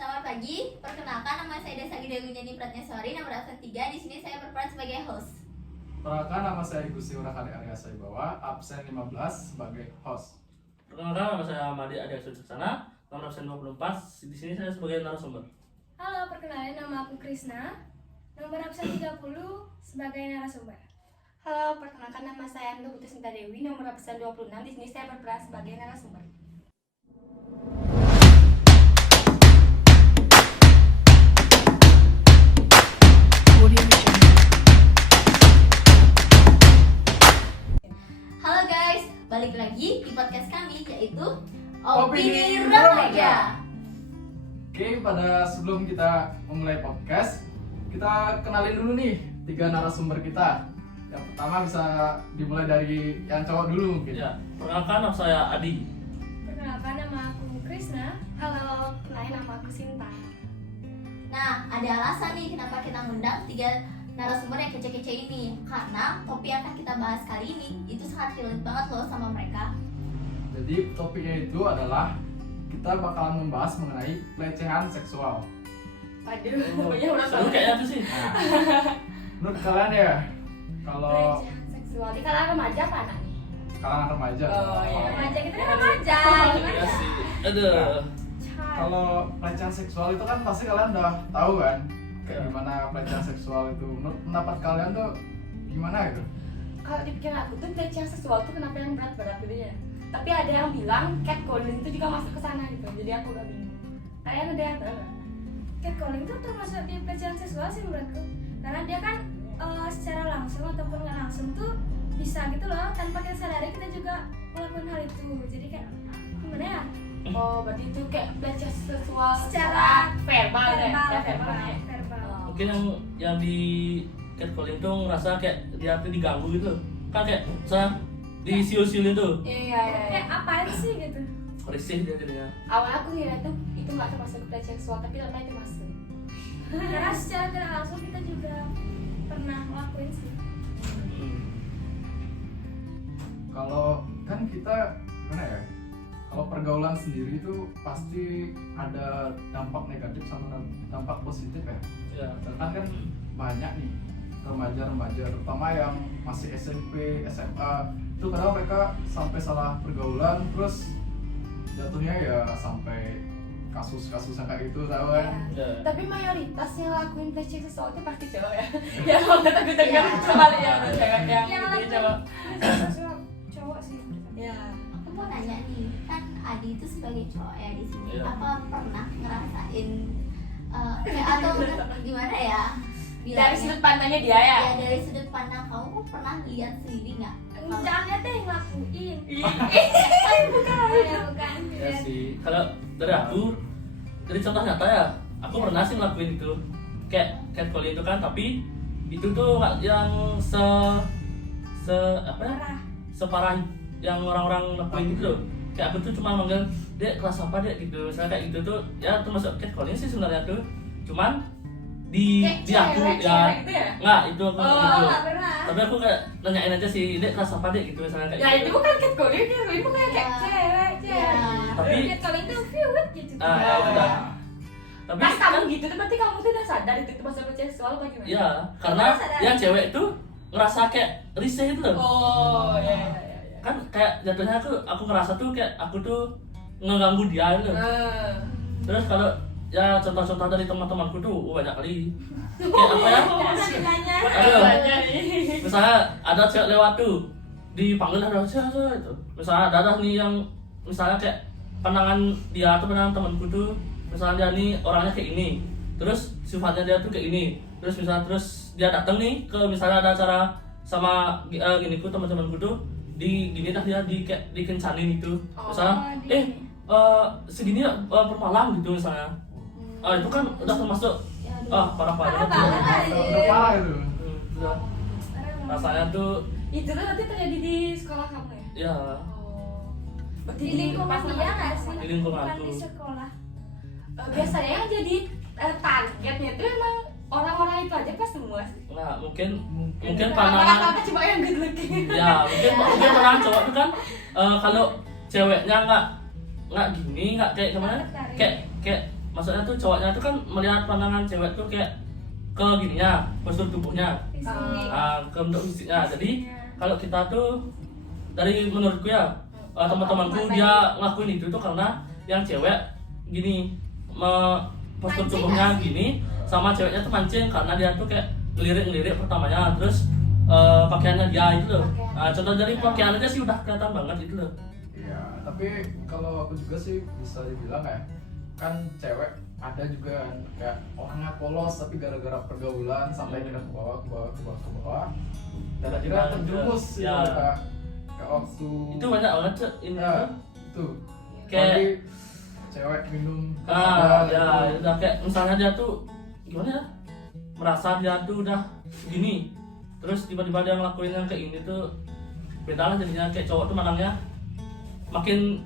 Selamat pagi, perkenalkan nama saya Desa Gede Gunjani Pratnyaswari, nomor absen 3. Di sini saya berperan sebagai host. Perkenalkan nama saya Gusti Urakade Arya Saibawa, absen 15 sebagai host. Perkenalkan nama saya Madi Arya Sucaksana, nomor absen 24. Di sini saya sebagai narasumber. Halo, perkenalkan nama aku Krisna, nomor absen 30 sebagai narasumber. Halo, perkenalkan nama saya Ando Butuh Sinta Dewi, nomor absen 26. Di sini saya berperan sebagai narasumber. Halo guys, balik lagi di podcast kami yaitu Opini Opini Remaja. Remaja. Oke, pada sebelum kita memulai podcast, kita kenalin dulu nih 3 narasumber kita. Yang pertama bisa dimulai dari yang cowok dulu mungkin. Ya, perkenalkan nama saya Adi. Perkenalkan nama aku Krisna. Halo, kenalin nama aku Sinta. Nah, ada alasan nih kenapa kita ngundang 3 narasumber yang kece-kece ini. Karena topik yang akan kita bahas kali ini itu sangat relate banget loh sama mereka. Jadi topiknya itu adalah kita bakalan membahas mengenai pelecehan seksual. Waduh, ya udah Seru kayaknya tuh sih. Nah, menurut kalian ya, kalau pelecehan seksual di kalangan remaja apa anak nih? kalangan remaja, Oh, iya. Remaja kita kan remaja. Iya sih. Aduh. kalau pelecehan seksual itu kan pasti kalian udah tahu kan kayak gimana pelecehan seksual itu. Menurut pendapat kalian tuh gimana gitu? Kalau di pikiran aku tuh pelecehan seksual tuh kenapa yang berat-berat gitu ya? Tapi ada yang bilang catcalling itu juga masuk ke sana gitu. Jadi aku gak bingung. Kalian ada yang tahu nggak? Catcalling itu termasuk di pelecehan seksual sih menurutku. Karena dia kan secara langsung ataupun nggak langsung tuh bisa gitu loh, tanpa kita sadari kita juga melakukan hal itu. Jadi kayak gimana ya? Oh, berarti itu kayak pelecehan seksual Secara verbal deh, ya verbal verbal, ya. verbal. Oh. Mungkin yang di catcalling tuh ngerasa kayak dia tuh diganggu gitu. Kan kayak misalnya disiul-siulin tuh. Iya. Kayak apaan sih gitu? Risih dia jadinya. Awalnya aku ngira tuh itu nggak termasuk pelecehan seksual, tapi ternyata itu masuk. Karena secara tidak langsung kita juga pernah ngelakuin sih. Kalau kan kita gimana ya? Kalau pergaulan sendiri itu pasti ada dampak negatif sama dampak positif ya. Ya. Sedangkan kan banyak nih remaja-remaja terutama yang masih SMP, SMA itu kadang mereka sampai salah pergaulan terus jatuhnya ya sampai kasus-kasus yang kayak gitu tahu kan. Ya. Tapi mayoritas yang lakuin pelecehan seksual itu pasti cowok ya. Ya kalau nggak takut dengar kembali ya cewek yang Yang ini lakuin cowok. seksual cowok sih. Ya. Aku mau nanya nih, kan Adi itu sebagai cowok ya di sini. Iya. Apa pernah ngerasain kayak atau gimana ya? Dari bilangnya? sudut pandangnya dia ya. Ya dari sudut pandang kamu pernah lihat sendiri nggak? Jangan lihat deh yang ngelakuin. Bukan. Ya sih. Kalau dari aku, dari contoh nyata ya, aku pernah sih ngelakuin itu. Kayak catcalling itu kan, tapi itu tuh nggak yang apa ya? Parah. Separah yang orang-orang lakuin gitu loh. Kayak aku tuh cuma manggil dek kelas apa dek gitu, misalnya kayak gitu tuh ya termasuk catcalling sih sebenarnya tuh. Cuman di aku Kayak ya cewek gitu ya. nggak itu aku Oh, gitu. Nggak pernah. Tapi aku kayak nanyain aja sih dek kelas apa dek gitu misalnya kayak Ya gitu. itu bukan catcalling, itu bukan kayak Ya. cewek. Ya. Tapi Kalau itu fluid gitu. ah, Ya. udah. Tapi Pas kamu gitu tuh berarti kamu tuh udah sadar itu masuk pelecehan seksual apa gimana? ya karena yang cewek itu ngerasa kayak risih itu loh. Oh, ya. Kan kayak jatuhnya aku ngerasa tuh kayak aku tuh ngeganggu dia gitu. Terus kalau ya contoh-contoh dari teman-temanku tuh banyak kali. Kayak apa ya? Nanya. Aduh, misalnya ada cewek lewat tuh dipanggil ada cewek itu. Misalnya ada nih yang misalnya kayak pandangan dia atau pandangan temanku tuh misalnya dia nih orangnya kayak ini. Terus sifatnya dia tuh kayak ini. Terus misalnya terus dia datang nih ke misalnya ada acara sama gini ku teman-temanku tuh di gini dah dia di kayak dikencanin gitu. Misalnya segini ya permalam gitu misalnya. Itu kan udah termasuk parah Parah tuh. banget. Udah parah itu. Udah. Rasanya tuh Itu tuh nanti terjadi di sekolah kamu ya? ya Oh. Berarti Di lingkungan dia nggak sih? Di lingkungan Bukan tuh. di sekolah. Biasanya yang jadi targetnya itu emang orang-orang itu aja pas semua sih. nah mungkin Rata-rata pandangan cuma yang good looking. ya mungkin pandangan cowok tuh kan kalau ceweknya nggak gini nggak kayak gimana Nggak tertarik. kayak maksudnya tuh cowoknya tuh kan melihat pandangan cewek tuh kayak ke gininya, postur tubuhnya, ke bentuk fisiknya. Jadi kalau kita tuh dari menurutku ya, teman-temanku dia ngelakuin itu tuh karena yang cewek gini, postur Mancing tubuhnya nggak sih? gini, sama ceweknya tuh mancing karena dia tuh kayak ngelirik pertamanya, terus pakaiannya dia itu loh. Nah, contoh dari pakaian aja sih udah kelihatan banget itu loh. Iya, tapi kalau aku juga sih bisa dibilang ya, kan cewek ada juga kan kayak orangnya polos tapi gara-gara pergaulan sampai kita ke bawah dan akhirnya terjerumus Ya. ya kayak waktu Itu banyak banget Cek, ini ya, tuh. itu Kayak- apalagi cewek minum Ya udah kayak misalnya dia tuh gimana ya, merasa dia tuh udah gini, terus tiba-tiba dia ngelakuin yang kayak ini tuh beda lah jadinya. Kayak cowok tuh mandangnya makin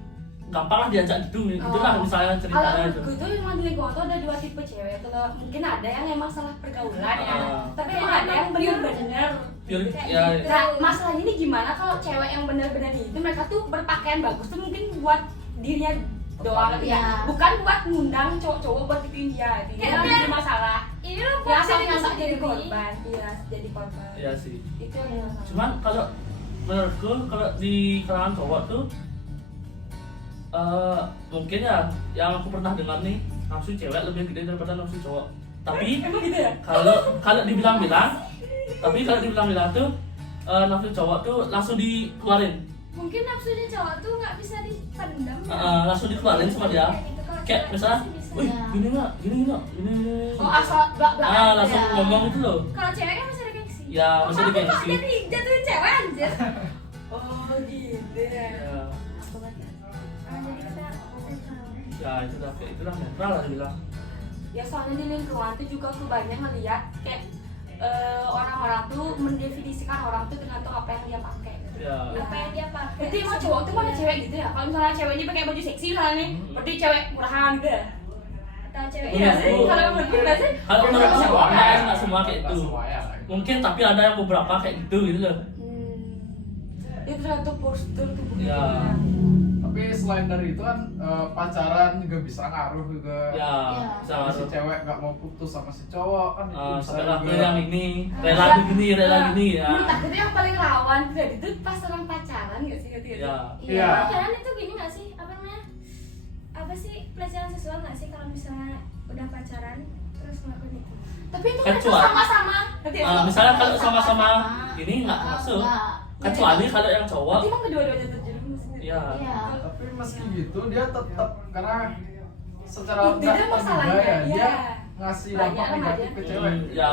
gampang lah diajak gitu, itulah misalnya Kalau ceritanya itu. menurutku tuh memang di lingkungan tuh ada dua tipe cewek tuh loh. Mungkin ada yang emang salah pergaulan ya, tapi emang ada yang bener-bener. Pure, Kayak ya, gitu. Nah, masalahnya ini gimana kalau cewek yang bener-bener itu mereka tuh berpakaian bagus tuh mungkin buat dirinya doang gitu ya, Iya. bukan buat ngundang cowok-cowok buat ikutin dia. Itu Kayak yang jadi masalah. Ini loh Ya kok yang bisa jadi jadi korban, iya jadi korban. iya sih. Itu yang masalah. Cuman kalau menurutku kalau di kalangan cowok tuh mungkin ya yang aku pernah dengar nih, nafsu cewek lebih gede daripada nafsu cowok. Tapi Emang gitu ya? kalau dibilang-bilang tuh nafsu cowok tuh langsung dikeluarin. mungkin nafsunya cowok tuh nggak bisa dipendam Langsung dikeluarin sama dia. Kayak gitu. Kalau Kayak cewek misalnya, pasti bisa. wih Ya. gini nggak, gini. Oh asal belak-belakan. Langsung ya. ngomong itu loh. Kalau cewek kan masih ada gengsi. Ya, masih ada Aku kok gengsi. jadi jatuhin cewek anjir. Oh gitu ya. Ya, Jadi kita ya itu dah kayak itulah netral lah dibilang. Ya soalnya di lingkungan tuh juga aku banyak ngeliat kayak orang-orang tuh mendefinisikan orang tuh tergantung apa yang dia pakai. Ya. apa yang dia pakai. Berarti emang cowok tuh mana cewek gitu ya? Kalau misalnya ceweknya pakai baju seksi misalnya nih, berarti cewek murahan gitu ya? Atau cewek Iya sih, Menurutku- kalau menurutku nggak sih? Kalau menurutku Nggak semua, nggak semua kayak nggak itu. semuanya lah. Mungkin tapi ada yang beberapa kayak gitu loh. Itu tergantung postur tubuh. Ya. Tapi selain dari itu kan pacaran juga bisa ngaruh juga. Ya, Ya. bisa Si ngaruh. cewek nggak mau putus sama si cowok kan itu bisa Sampai lah juga. yang ini, rela Ya. begini, rela gini ya. Menurut aku tuh yang paling rawan terjadi itu pas orang pacaran nggak sih? Ngerti nggak sih? Ya. Iya. Pacaran itu gini nggak sih? Apa namanya? Apa sih pelecehan seksual nggak sih kalau misalnya udah pacaran terus ngelakuin itu? Tapi itu kan Kecuali- sama-sama. Ngerti nggak sih? Misalnya kalau sama-sama gini nggak masuk. Kecuali kalau yang cowok, Berarti emang kedua-duanya terjerumus. ya. Iya. Tapi meski gitu dia tetap karena secara Itu dia nggak masalahnya, terduga ya, iya. dia ngasih Banyak dampak remaja. negatif ke cewek. Ya.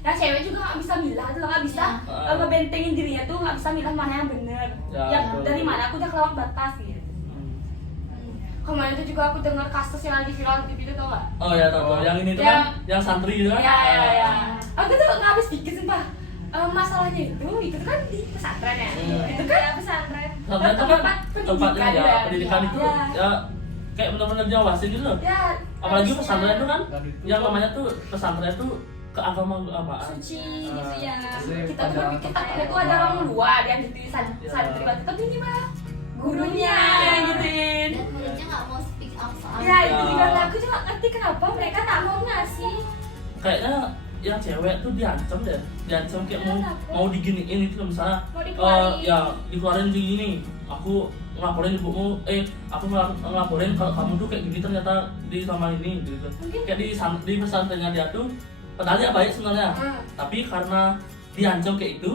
Yang cewek juga nggak bisa milah tuh, nggak bisa Iya. ngebentengin dirinya tuh, nggak bisa milah mana yang benar. Ya, Yang betul. dari mana aku udah kelewat batas gitu. Kemarin itu juga aku dengar kasus yang lagi viral di TV itu tau nggak? Oh ya tahu. Yang ini tuh Yang- kan, yang santri itu kan. Ya. Aku tuh nggak habis pikir sumpah. Masalahnya itu kan di pesantren ya. Itu kan Kayak pesantren. Santri itu kan tempatnya ya, pendidikan itu ya. ya kayak benar-benar diawasin gitu loh. Ya, Apalagi pesantren itu kan, Dan itu yang tuh namanya tuh pesantren tuh keagamaan. Suci gitu ya. kita tuh tuh ada orang luar yang gitu santri banget, tapi ini mah gurunya yang gituin. Dan muridnya nggak mau speak up soal Ya itu Ya. juga aku juga ngerti kenapa mereka tak mau ngasih. Kayaknya yang cewek tuh diancam deh, diancam kayak mau diginiin itu loh, misalnya Mau dikeluarin. ya dikeluarin gini, aku ngelaporin ibumu, aku ngelaporin kalau kamu tuh kayak gini ternyata di sama ini gitu. Mungkin- Kayak di pesantrennya dia tuh padahal dia baik sebenarnya, tapi karena diancam kayak itu,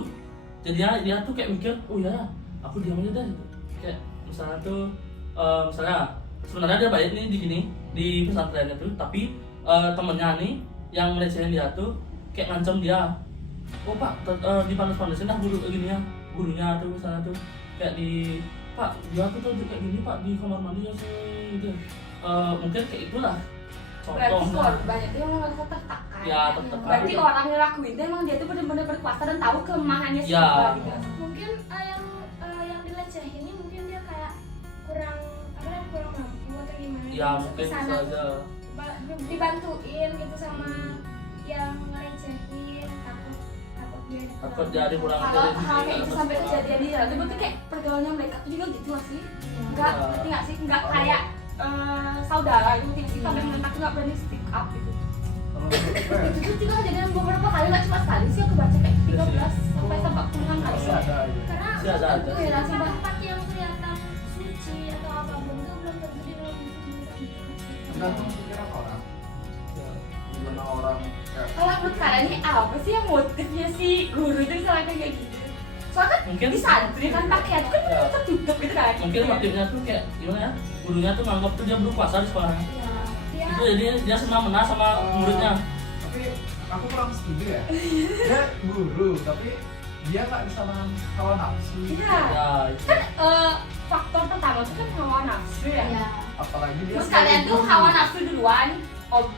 jadinya dia tuh kayak mikir, oh ya aku diam aja deh gitu. Kayak misalnya tuh misalnya sebenarnya dia baik nih di gini di pesantrennya tuh, tapi temennya nih yang melecehin dia tuh kayak ngancam dia, oh pak dipanas-panasin dah gini ya gurunya tuh misalnya tuh kayak di pak dia tuh kayak gini pak di kamar mandi ya sih gitu. Mungkin kayak itulah Berarti contohnya. korban itu emang merasa tertekan. Ya, tertekan. Berarti orang yang lakuin itu emang dia tuh benar-benar berkuasa dan tahu kelemahannya Ya. siapa gitu. Mungkin yang dilecehin ini mungkin dia kayak kurang apa ya, kurang mampu atau gimana. Ya Masuk mungkin ke sana, bisa aja. dibantuin gitu sama yang ngelecehin, takut dia Takut jadi kurang Kalau ajar hal kayak gitu sampai kejadian di jalan itu berarti kayak pergaulannya mereka tuh juga gitu nggak sih? Enggak, Ya. ngerti nggak sih? Enggak kayak saudara gitu sih, sampai mereka tuh nggak berani speak up gitu. Kalau menurut gue ya, Itu tuh juga kejadian beberapa kali, nggak cuma sekali sih, aku baca kayak 13 sampai 40-an kali. pasti ada aja. Karena Masih ada. beberapa tempat yang kelihatan suci atau apapun tuh belum tentu di dalam Tergantung pikiran orang. Gimana orang kayak Kalau menurut kalian nih apa sih yang motifnya si guru itu misalnya kayak gitu? Soalnya kan Mungkin di santri kan pakaian kan Ya. tertutup gitu kan. mungkin motifnya tuh kayak gimana ya, gurunya tuh nganggap tuh dia berkuasa di sekolahnya. dia Itu jadi dia senang menang sama muridnya. tapi aku kurang setuju ya. Dia guru tapi dia nggak bisa menahan hawa nafsu. Iya. Ya, itu. Kan faktor pertama tuh kan hawa nafsu ya. Ya. Apalagi dia Terus sebagai kalian tuh guru. hawa nafsu duluan,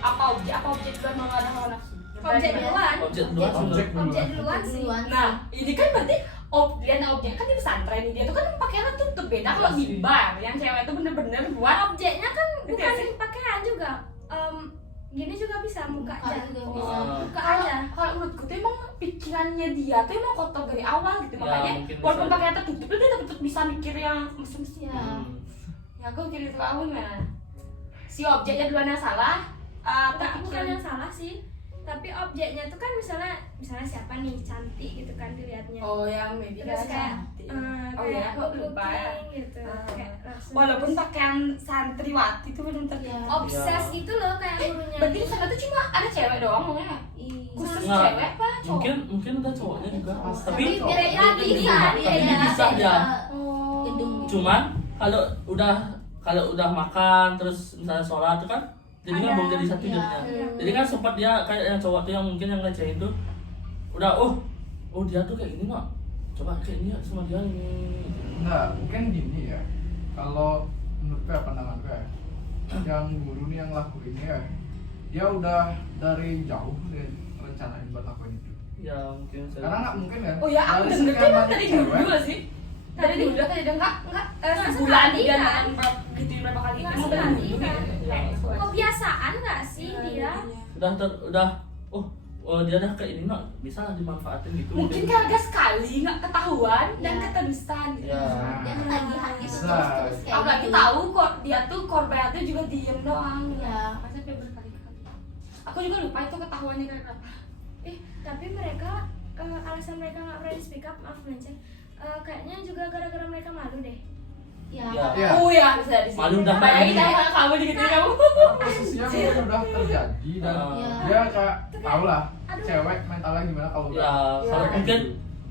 apa objek duluan mau ada hawa nafsu? objek duluan Objek duluan Objek sebenarnya. objek duluan sih Duluan. Nah, ini kan berarti objek kan di pesantren nih, dia tuh kan pakaiannya tutup, beda kalau Iya sih. di bar yang cewek tuh bener-bener buat objeknya kan Gitu bukan sih. pakaian juga. Gini juga bisa muka Muka aja juga Oh. bisa. muka kalau aja kalau menurutku tuh emang pikirannya dia tuh emang kotor dari awal gitu, Ya, makanya mungkin walaupun bisa. pakaian tertutup dia tetap bisa mikir yang mesin-mesin. Ya. Ya aku mikir itu aku gimana? Si objeknya duluan yang salah, Enggak, tapi bukan yang salah sih, tapi objeknya tuh kan misalnya siapa nih cantik gitu kan dilihatnya. oh yang maybe Terus kan kayak, cantik. Oh kayak ya aku lupa ya. looking gitu. Kayak langsung Walaupun pakaian santriwati itu belum tentu. Ya. obses gitu loh kayak gurunya. Berarti di sana tuh cuma ada cewek doang ya? Iya. Khusus Nggak. cewek apa cowok? Mungkin ada cowoknya juga. Pasti. Tapi Tapi beda Tapi lagi bisa, kan, tapi beda bisa aja. Oh. Gedung. cuman kalau udah makan terus misalnya sholat tuh kan jadi Ada, ngambung jadi satu iya. jadinya. Iya. Jadi kan sempat dia kayak yang cowok tuh yang mungkin yang ngecehin tuh udah oh dia tuh kayak gini nak, coba kayak ini ya sama dia ini. Enggak, mungkin gini ya. Kalau menurut gue pandangan gue ya, yang guru nih yang lakuin ya, dia udah dari jauh dia rencanain buat lakuin itu. Ya mungkin Karena nggak mungkin kan? Oh ya, aku dari denger tuh sekian emang banyak dari dulu cewek, juga sih. Dari dulu udah kayak enggak Nggak sebulan sekali dia kan? makan gituin berapa kali. Nggak Emang dari sekali dulu kan? gitu. Ya. Kebiasaan nggak sih dia? udah dia udah kayak ini nak bisa lah dimanfaatin gitu. Mungkin kagak sekali nggak ketahuan dan Ya. keterusan gitu. Ya. Dia ketagihan gitu Bisa. terus kayak Apalagi gitu. tahu kok dia tuh korban tuh juga diem doang. Ya. Masa kayak berkali-kali. Aku juga lupa itu ketahuannya karena apa. Tapi mereka alasan mereka nggak berani speak up, maaf Menceng, kayaknya juga gara-gara mereka malu deh. Ya. Ya. Iya. Oh ya bisa di sini. Malu dah Bayangin bayangin. dah kamu digituin kamu. posisinya mungkin udah terjadi dan Iya. dia kayak tahu lah Aduh. cewek mentalnya gimana kalau udah Ya, kalau Ya. mungkin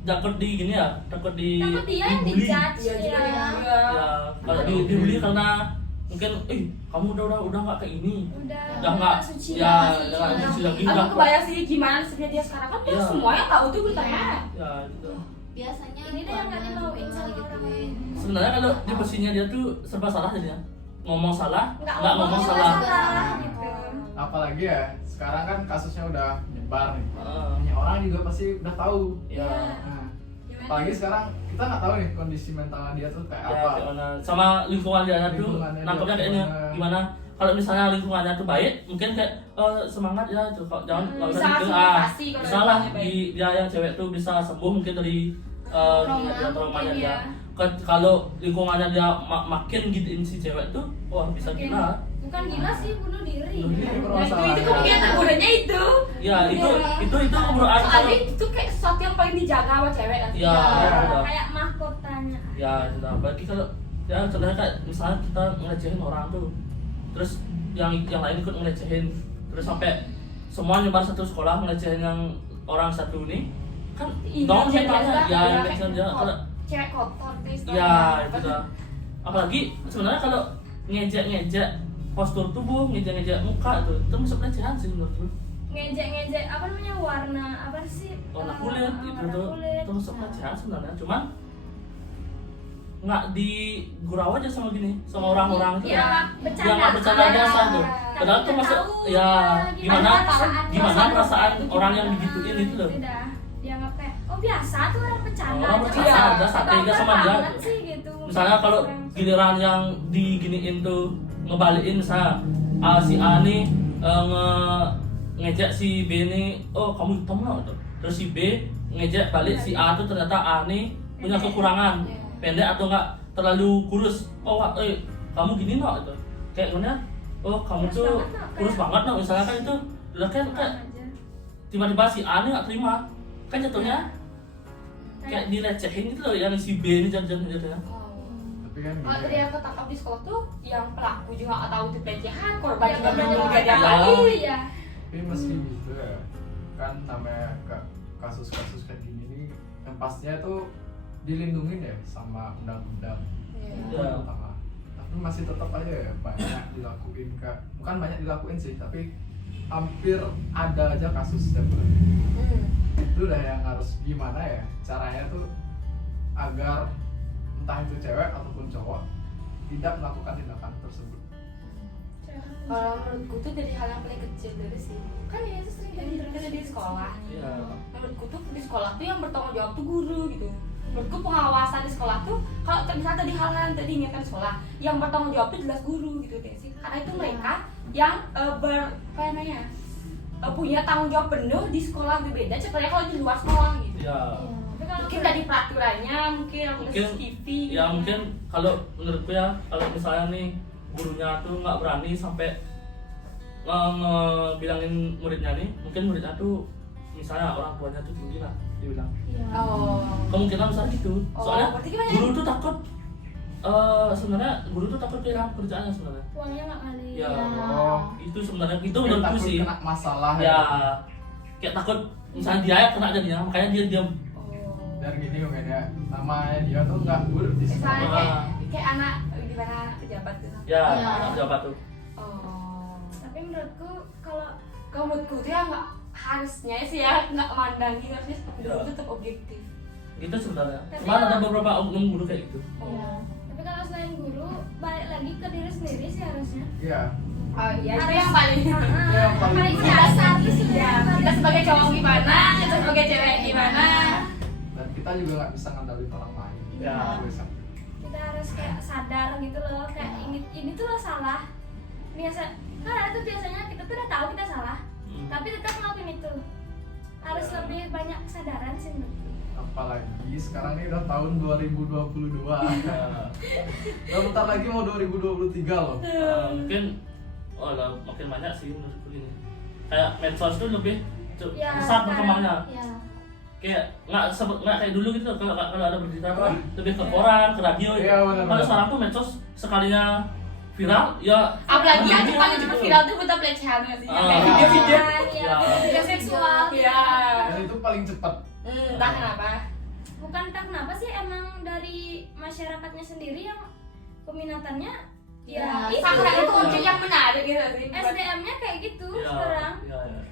takut di gini ya, takut di Takut dia yang dibully. dijudge. Iya juga Ya. juga. Ya, kalau dibully karena mungkin kamu udah nggak kayak ini. Udah nggak suci ya lagi. udah nggak suci lagi Aku udah kebayang sih gimana sebenarnya dia sekarang kan Iya. semua yang tahu tuh beritanya. ya gitu. Biasanya Ini deh yang nggak dimauin sama gitu. orang lain. Sebenarnya kalau di posisinya dia tuh serba salah jadinya. Ngomong salah, Nggak nggak ngomong juga salah. salah gitu. apalagi ya sekarang kan kasusnya udah nyebar nih. Heeh. Banyak orang juga pasti udah tahu. Ya. Nah, Gimana? apalagi sekarang kita nggak tahu nih kondisi mentalnya dia tuh kayak Ya, apa. gimana sama lingkungan dia tuh Lingkungannya dia nangkepnya kayaknya gimana. gimana. Kalau misalnya lingkungannya tuh baik, mungkin kayak semangat ya tuh kok jangan nggak Bisa usah gitu langsung motivasi kalau bisa lah lingkungannya baik. dia yang cewek tuh bisa sembuh mungkin dari Trauma traumanya mungkin dia. ya. Kalau lingkungannya dia makin gituin si cewek tuh, wah bisa Mungkin. gila. Bukan gila sih, bunuh diri. Bunuh diri. Itu Nah, itu kemungkinan tergodanya itu. Ya itu Iya. kebroan Soalnya itu kayak sesuatu yang paling dijaga sama cewek kan. Ya, Ya, udah. kayak mahkotanya. Ya sudah. Bagi kalau ya contohnya kayak misalnya kita ngelecehin orang tuh, terus yang lain ikut ngelecehin, terus sampai semua nyebar satu sekolah ngelecehin yang orang satu ini, kan dong mentalnya ya infection dia kalau cewek kotor tuh ya itu dah. Apalagi sebenarnya kalau ngejek postur tubuh, ngejek muka itu masuk pelecehan sih menurutku. Ngejek apa namanya, warna apa sih, Warna kulit gitu warna tuh kulit. itu masuk pelecehan sebenarnya, cuman nggak di gurau aja sama gini sama orang-orang itu Ya, dia nggak bercanda biasa tuh. Padahal tuh masuk ya gimana perasaan orang yang digituin itu loh. Udah dianggap kayak oh biasa tuh orang bercanda. Orang bercanda Iya. aja, santai aja sama dia. Banget sih gitu. Misalnya kalau giliran yang diginiin tuh ngebalikin misalnya si A nih ngejek si B nih, oh kamu hitam loh gitu. Terus si B ngejek balik si A tuh ternyata A nih punya kekurangan pendek atau enggak terlalu kurus, oh kamu gini loh gitu. kayak gimana? Oh kamu Kurus tuh banget, no. kurus banget no, misalnya kan itu udah kan kayak aja. tiba-tiba si A nih nggak terima, kan jatuhnya kayak dilecehin gitu loh, yang si B ini jatuhnya. Tapi kan Kalau gini dari ya, yang ketangkap di sekolah tuh yang pelaku juga nggak tahu itu pelecehan, korban juga Korban belum juga ada nggak yang tahu. tahu. Iya. tapi meski gitu ya, kan namanya kasus-kasus kayak gini nih yang pastinya tuh dilindungi ya sama undang-undang itu Iya. yang pertama. Tapi masih tetap aja ya banyak dilakuin kak, bukan banyak dilakuin sih, tapi hampir ada aja kasus setiap bulan. Itu udah yang harus gimana ya caranya tuh agar entah itu cewek ataupun cowok tidak melakukan tindakan tersebut. Kalau menurutku tuh dari hal yang paling kecil dulu sih. Kan ya itu sering terjadi di sekolah. Iya. Menurutku tuh di sekolah tuh yang bertanggung jawab tuh guru gitu. Menurutku pengawasan di sekolah tuh kalau misalnya tadi hal yang tadi ingatkan di sekolah, yang bertanggung jawab tuh jelas guru gitu deh sih. Karena itu mereka yang punya tanggung jawab penuh di sekolah, berbeda sebenarnya kalau di luar sekolah gitu. Iya. Tapi kalau Mungkin dari peraturannya, mungkin ada Mungkin CCTV. ya mungkin kalau menurutku ya, kalau misalnya nih gurunya tuh nggak berani sampai bilangin muridnya nih, mungkin muridnya tuh misalnya orang tuanya tuh tinggi lah dibilang, Oh. kemungkinan besar gitu. Soalnya berarti gimana? guru tuh takut, sebenarnya guru tuh takut kehilangan pekerjaannya sebenarnya. uangnya nggak ngalir. Ya. Oh. Itu sebenarnya itu Mungkin menurutku takut sih. kena masalah Ya, kayak takut misalnya dia yang kena jadinya, makanya dia diam. dan gini mungkin ya, namanya dia tuh nggak buruk di Misalnya sekolah. kayak anak gimana anak pejabat gitu. Ya, Ya. anak pejabat tuh. Oh. Tapi menurutku kalau Kalau menurutku tuh ya nggak harusnya sih ya nggak mandangin, harusnya Ya. guru tetap objektif. Gitu sebenarnya. Tapi Cuman ada kalau- beberapa oknum guru kayak gitu. Iya. tapi kalau selain guru balik lagi ke diri sendiri sih harusnya. Iya. Oh iya, itu Harus- yang paling Itu yang paling paling penting. dasar itu ya, sebenarnya. kita sebagai cowok gimana, kita sebagai cewek gimana. Dan kita juga nggak bisa ngandalin orang lain. Ya. Itu bisa. Kita harus kayak sadar gitu loh, kayak ini tuh lo salah. Biasa kan ada tuh biasanya kita tuh udah tahu kita salah, tapi tetap ngelakuin itu. Harus lebih banyak kesadaran sih menurutku. Apalagi sekarang ini udah tahun 2022. Ya. Udah bentar lagi mau 2023 loh. Mungkin lah makin banyak sih menurutku ini. Kayak medsos tuh lebih Ya, pesat sekarang. perkembangannya. Iya. Kayak nggak kayak dulu gitu, kalau ada berita tuh lebih ke koran, ke radio. Iya, benar, Kalau benar. sekarang tuh medsos sekalinya viral ya. Apalagi yang dunia paling gitu. cepat viral tuh buta pelecehan nggak sih? Ah. Kayak video-video. Ya. Video seksual. Iya. Dan itu paling cepat. Entah kenapa. Bukan entah kenapa sih, emang dari masyarakatnya sendiri yang peminatannya ya Ya, itu. Karena itu objek yang menarik gitu sih. SDM-nya kayak gitu Ya, sekarang. ya, ya.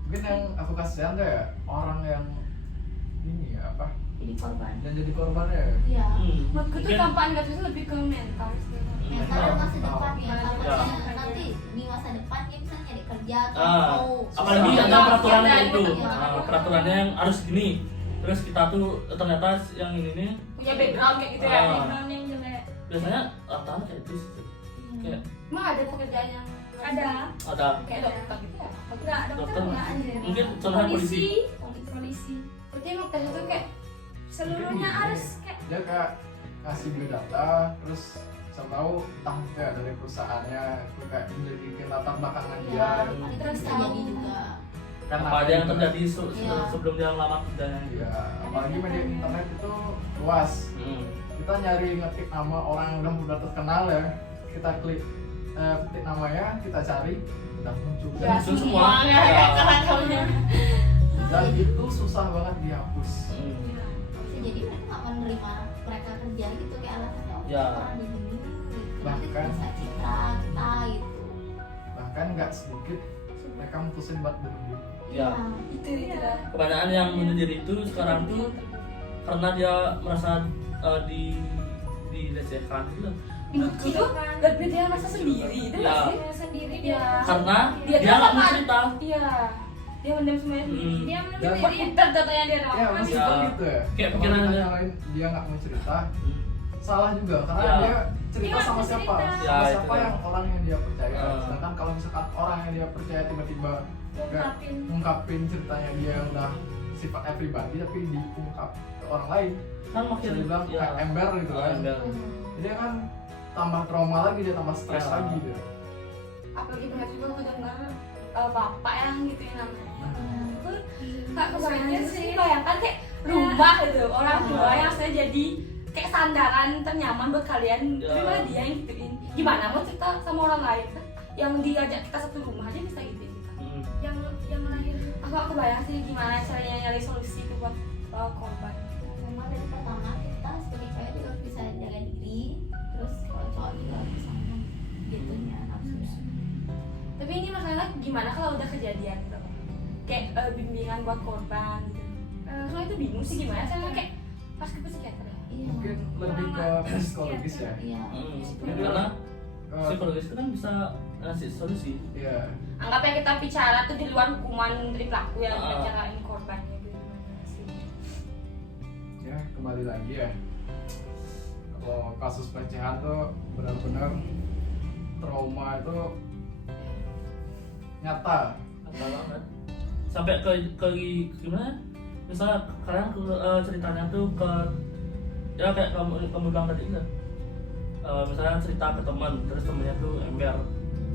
Mungkin yang aku kasihan tuh ya orang yang ini ya apa? Jadi korban. Dan jadi korban ya. Iya. Menurutku tuh Mungkin- dampak negatifnya lebih ke mental sih. Mental dan masa depan ya. Ya. Takutnya nanti di masa depan dia bisa nyari kerja atau Ah, mau apalagi susah. ada peraturan Ya, kayak itu. ya. Peraturannya yang harus gini. Terus kita tuh ternyata yang ini nih Punya background kayak gitu ya. Ah. Background yang jelek. biasanya rata kayak itu sih. Kayak Emang ada pekerjaan yang Ada. ada kayak dokter gitu ya? Enggak, dokter Dokter. enggak anjir. Mungkin contohnya polisi. Polisi. Berarti emang tes itu kayak Seluruhnya harus kayak Dia kayak ngasih biodata, terus saya tahu entah ya dari perusahaannya itu kayak menyelidikin latar belakangan dia. Iya, itu bisa jadi juga. Karena apa aja yang terjadi Iya. sebelum dia melamar kerjanya. Iya, apalagi media internet itu luas. Kita nyari ngetik nama orang yang udah terkenal ya, kita klik ketik namanya, kita cari, udah muncul. ya Itu semua. semua ya Ya. kayak karakternya. Dan itu susah banget dihapus. Bisa jadi mereka nggak menerima mereka kerja gitu kayak alasannya oh, Ya. orang di sini gitu. Nanti Bahkan- bisa citra kita gitu. Bahkan nggak sedikit mereka mutusin buat bunuh diri. Ya. Itu dah. Kebanyakan yang bunuh diri itu sekarang tuh karena dia merasa dilecehkan gitu loh. Menurutku tuh lebih dia merasa sendiri itu Ya. nggak sih? dia sendiri Iya. dia. Karena Dia dia tuh nggak mau apa? cerita. Iya. Dia mendam semuanya sendiri. Dia Dan- sendiri. Berputar datanya dia doang. Ya meskipun Ya. gitu ya. Kayak kalau pikiran kita dia. nyalain dia nggak mau cerita, salah juga karena Ya. dia cerita Dia sama nggak siapa, cerita. Ya, sama itu siapa kan. yang orang yang dia percaya. Ya. Sedangkan kalau misalkan orang yang dia percaya tiba-tiba nggak Ungkapin. ngungkapin ceritanya dia yang udah sifatnya pribadi tapi diungkap ke orang lain, Kan bisa makin dibilang ya. kayak ember gitu kan. Ember. Jadi kan tambah trauma lagi, dia tambah stres Ya. lagi dia. Apalagi banyak juga ngedengar bapak yang gitu ya namanya. Aku nggak Kebayang kebayang sih. sih, bayangkan kayak rumah gitu, orang tua yang saya jadi kayak sandaran ternyaman buat kalian, Ya. tapi malah dia yang gituin. Gimana mau cerita sama orang lain kan? Yang diajak kita satu rumah aja bisa gituin kita. yang lahir Aku nggak kebayang sih gimana caranya nyari solusi itu buat korban. Memang dari pertama kita sebagai cewek juga harus bisa jaga diri, terus kalau cowok juga harus bisa gitunya nafsunya. Tapi ini masalah gimana kalau udah kejadian gitu? Kayak bimbingan buat korban gitu. Soalnya itu bingung sih gimana caranya kayak pas ke psikiater ya. Iya. Mungkin lebih ke psikologis ya. Iya. Karena psikologis itu kan bisa ngasih solusi. Iya. Anggap ya kita bicara tuh di luar hukuman dari pelaku yang Ah. bicarain korbannya gitu gimana sih. Ya kembali lagi ya, kalau kasus pelecehan tuh benar-benar trauma itu nyata. Apa banget. Sampai ke gimana? Misalnya kalian ceritanya tuh ke ya kayak kamu bilang tadi kan. Misalnya cerita ke teman, terus temennya tuh ember.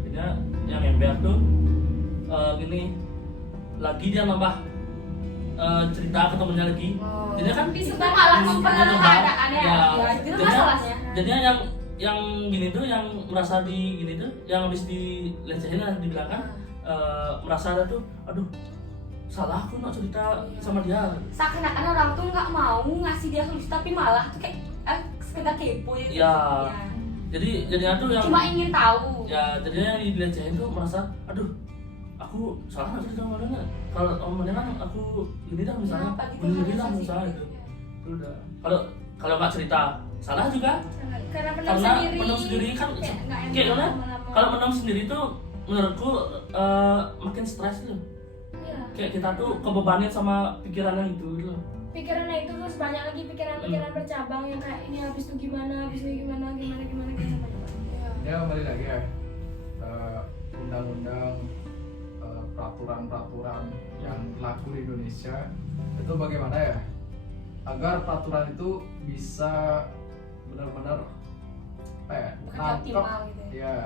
Jadinya yang ember tuh gini lagi dia nambah cerita ke temennya lagi. Jadinya kan Itu malah memperkeruh keadaannya ya, ya, itu masalahnya. jadinya yang gini tuh yang merasa di gini tuh yang habis dilecehin lah dibilang kan merasa ada tuh aduh salah aku nak cerita sama dia. Seakan-akan orang tuh nggak mau ngasih dia solusi tapi malah tuh kayak sekedar kepo ya. Ya. Jadi jadinya tuh yang Cuma ingin tahu. ya jadinya yang dilecehin tuh merasa aduh aku salah nggak cerita sama dia. Kalau omongnya kan aku ini dah misalnya Kenapa gitu, bunuh diri harus lah sih? misalnya gitu. Itu udah. Kalau nggak cerita salah juga. karena Karena pendam sendiri kan kayak gimana? Kalau pendam sendiri tuh menurutku makin stres tuh. Iya. Kayak kita tuh kebebanin sama pikiran yang itu gitu. Pikirannya itu terus banyak lagi pikiran-pikiran bercabang yang kayak ini habis itu gimana gimana Ya kembali lagi ya, undang-undang, peraturan-peraturan yang berlaku di Indonesia itu bagaimana ya agar peraturan itu bisa benar-benar apa ya, Bekerja nangkep, optimal gitu ya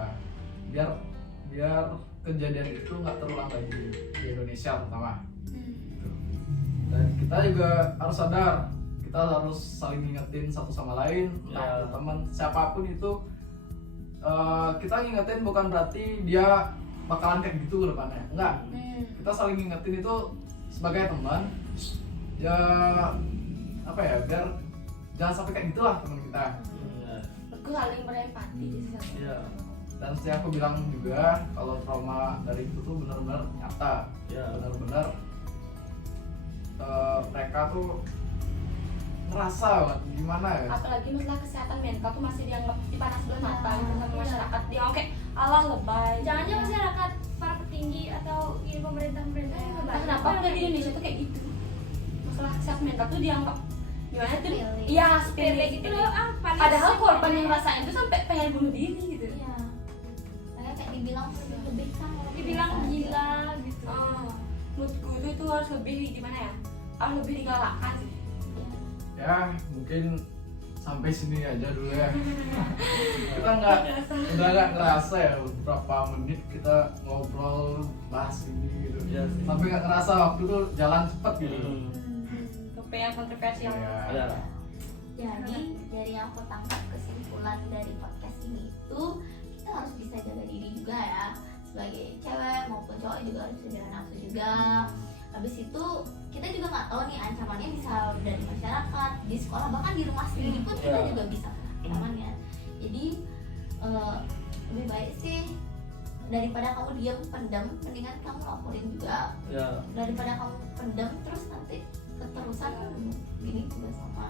biar kejadian itu nggak terulang lagi di Indonesia terutama. Gitu. Dan kita juga harus sadar, kita harus saling ngingetin satu sama lain, entah itu teman siapapun itu. Kita ngingetin bukan berarti dia bakalan kayak gitu ke depannya, enggak. Kita saling ngingetin itu sebagai teman, ya apa ya, biar jangan sampai kayak gitulah teman kita. Aku saling berempati sih. Iya. Dan seperti aku bilang juga, kalau trauma dari itu tuh benar-benar nyata, Iya. benar-benar mereka tuh ngerasa banget gimana ya. Apalagi masalah kesehatan mental tuh masih dianggap dipanas sebelah mata gitu sama masyarakat. Dia kayak alah lebay. jangan-jangan masyarakat para petinggi atau ini pemerintah juga banyak Kenapa udah di Indonesia tuh kayak gitu? Masalah kesehatan mental tuh dianggap gimana tuh? Sepele. Iya, sepele sepele gitu gitu. loh Padahal korban yang ngerasain tuh sampai pengen bunuh diri gitu. Iya. Kayak dibilang lebih kan. dibilang gila gitu Menurutku itu harus lebih gimana ya? Harus lebih digalakkan sih. Ya mungkin sampai sini aja dulu ya. Kita udah nggak ngerasa ya beberapa menit kita ngobrol bahas ini gitu. Iya sih. Sampai nggak ngerasa waktu tuh jalan cepet gitu. Topik yang kontroversial. Ya. Jadi dari yang aku tangkap kesimpulan dari podcast ini itu kita harus bisa jaga diri juga ya, sebagai cewek maupun cowok juga harus bisa jaga nafsu juga. Habis itu kita juga nggak tahu nih ancamannya bisa dari masyarakat, di sekolah, bahkan di rumah sendiri pun kita Ya. juga bisa kena ancamannya. Jadi lebih baik sih daripada kamu diam pendam, mendingan kamu laporin juga. Ya. Daripada kamu pendam terus nanti keterusan gini juga sama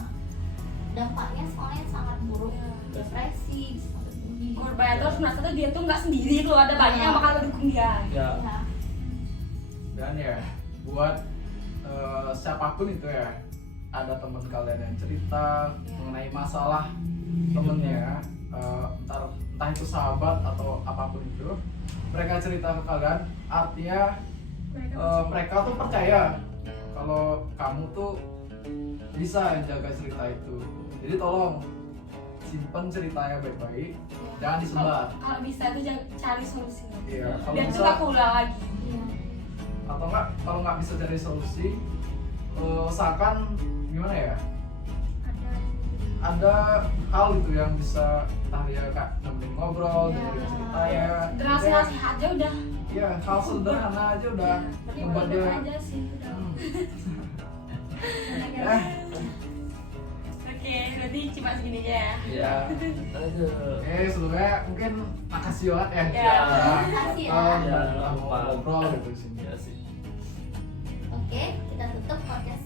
dampaknya soalnya sangat buruk, depresi, bisa sampai bunuh diri. Korban itu harus merasa tuh dia tuh nggak sendiri tuh, ada banyak yang bakal mendukung dia. Ya. Ya. Dan ya buat siapapun itu ya, ada teman kalian yang cerita mengenai masalah temennya, entah itu sahabat atau apapun itu, mereka cerita ke kalian, artinya mereka tuh percaya kalau kamu tuh bisa jaga cerita itu. Jadi tolong simpen ceritanya baik-baik, jangan disebar. Kalau bisa tuh cari solusi. Iya, kalau Biar tuh bisa gak keulang lagi. Iya. atau enggak kalau nggak bisa cari solusi, usahakan gimana ya? Ada hal gitu yang bisa entah dia kak nemenin ngobrol, Iya. dengerin ceritanya. Generasi Ya, nasihat aja udah. Iya, hal sederhana aja udah membuat dia. aja sih udah. Ya, Oke, berarti cuma segini aja ya. ya. Aduh. Sebelumnya mungkin makasih banget ya. Ya. Makasih ya. Ya, Mau lupa. ngobrol gitu di sini. Iya sih. Oke, kita tutup podcast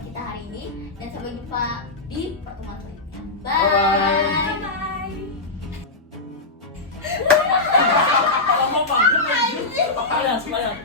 kita hari ini dan sampai jumpa di pertemuan selanjutnya. Bye-bye. Bye. Bye. Kalau mau bangun, semangat.